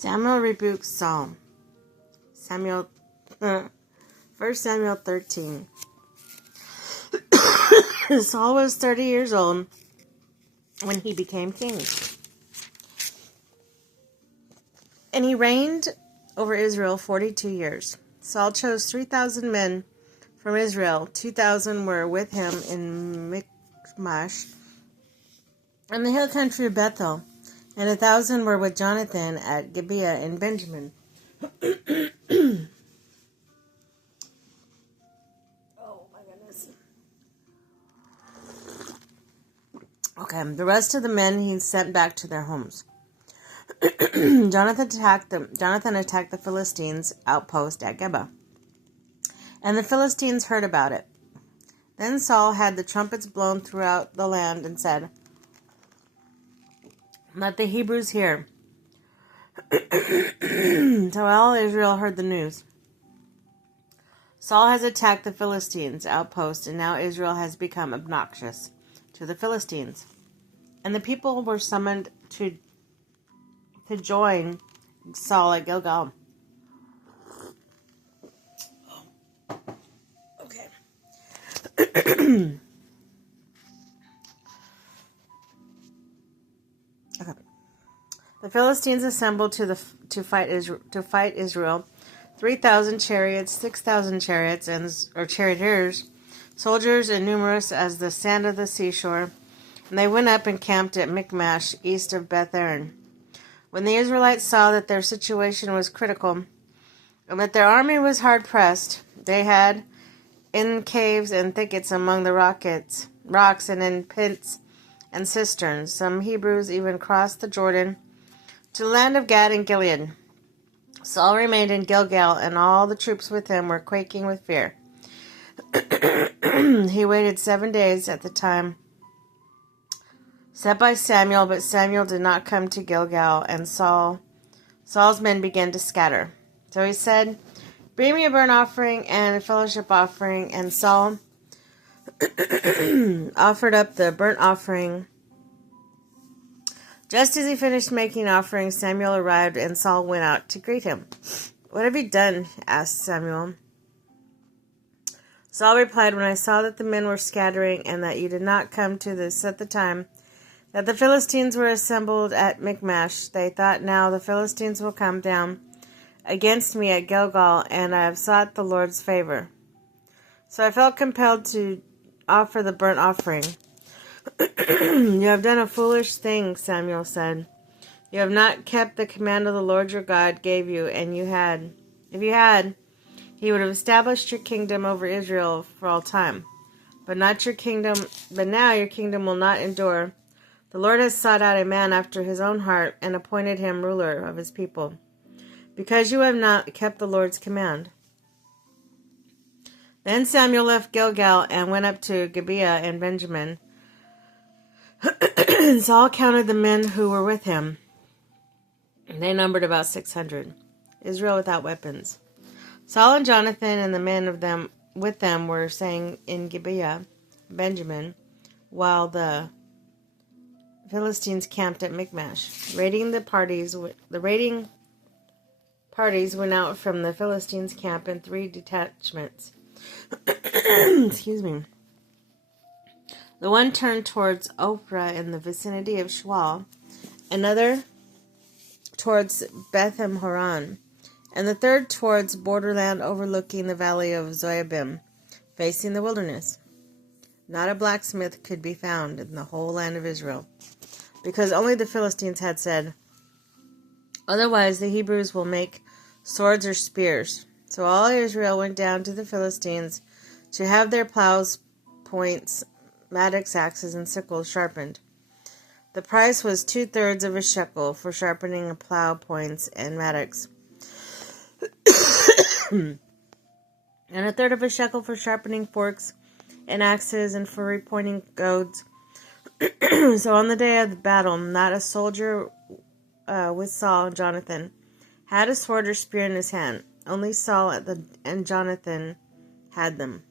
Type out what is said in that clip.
Samuel rebukes Saul. Samuel, 1 Samuel 13. Saul was 30 years old when he became king. And he reigned over Israel 42 years. Saul chose 3,000 men from Israel. 2,000 were with him in Michmash and the hill country of Bethel, and 1,000 were with Jonathan at Gibeah in Benjamin. Oh my goodness. Okay, the rest of the men he sent back to their homes. Jonathan attacked the Philistines' outpost at Geba, and the Philistines heard about it. Then Saul had the trumpets blown throughout the land and said, "Let the Hebrews hear." So all Israel heard the news. Saul has attacked the Philistines' outpost, and now Israel has become obnoxious to the Philistines. And the people were summoned to join Saul at Gilgal. Okay. The Philistines assembled to fight Israel. 3,000 chariots, 6,000 chariots or charioteers, soldiers as numerous as the sand of the seashore. And they went up and camped at Michmash, east of Beth-aron. When the Israelites saw that their situation was critical and that their army was hard pressed, they had in caves and thickets among the rocks and in pits and cisterns. Some Hebrews even crossed the Jordan to the land of Gad and Gilead. Saul remained in Gilgal, and all the troops with him were quaking with fear. He waited 7 days at the time set by Samuel, but Samuel did not come to Gilgal, and Saul's men began to scatter. So he said, "Bring me a burnt offering and a fellowship offering." And Saul offered up the burnt offering. Just as he finished making offerings, Samuel arrived, and Saul went out to greet him. "What have you done?" asked Samuel. Saul replied, "When I saw that the men were scattering, and that you did not come to this at the time that the Philistines were assembled at Michmash, they thought, now the Philistines will come down against me at Gilgal, and I have sought the Lord's favor. So I felt compelled to offer the burnt offering." "You have done a foolish thing," Samuel said. "You have not kept the command of the Lord your God gave you, and if you had, he would have established your kingdom over Israel for all time. But now your kingdom will not endure. The Lord has sought out a man after his own heart and appointed him ruler of his people, because you have not kept the Lord's command." Then Samuel left Gilgal and went up to Gibeah in Benjamin. Saul counted the men who were with him. They numbered about 600, Israel without weapons. Saul and Jonathan and the men with them were staying in Gibeah, Benjamin, while the Philistines camped at Michmash. The raiding parties went out from the Philistines' camp in 3 detachments. Excuse me. The one turned towards Ophrah in the vicinity of Shual, another towards Beth-horon, and the third towards borderland overlooking the valley of Zoabim, facing the wilderness. Not a blacksmith could be found in the whole land of Israel, because only the Philistines had said, "Otherwise the Hebrews will make swords or spears." So all Israel went down to the Philistines to have their plows, points, mattocks, axes, and sickles sharpened. The price was 2/3 of a shekel for sharpening plow points and mattocks, and 1/3 of a shekel for sharpening forks and axes and for repointing goads. So on the day of the battle, not a soldier with Saul and Jonathan had a sword or spear in his hand. Only Saul and Jonathan had them.